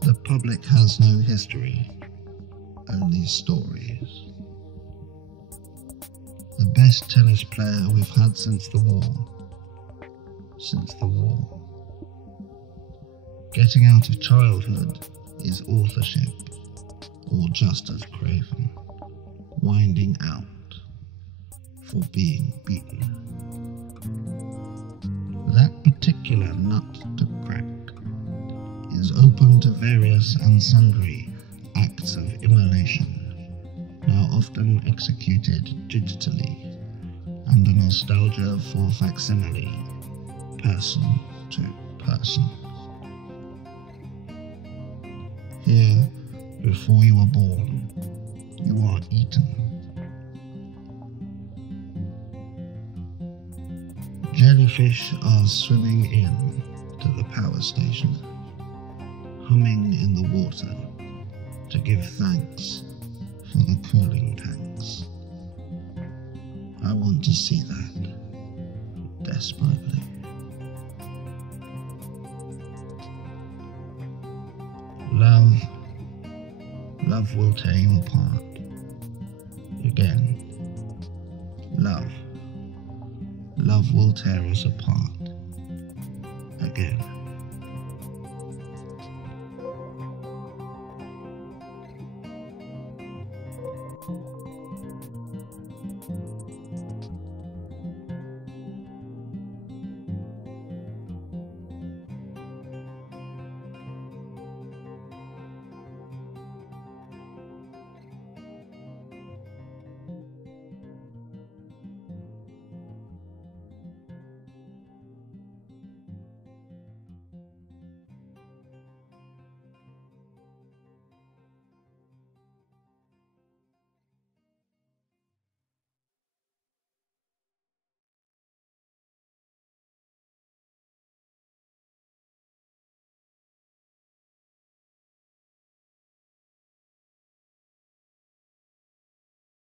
The public has no history, only stories. The best tennis player we've had since the war. Getting out of childhood is authorship, or just as craven, winding out for being beaten. That particular nut to crack is open to various and sundry acts of immolation, now often executed digitally, and a nostalgia for facsimile, person to person. Here, before you were born, you are eaten. Jellyfish are swimming in to the power station, humming in the water to give thanks for the cooling tanks. I want to see that desperately. Love will tear you apart. Again. Love will tear us apart. Again.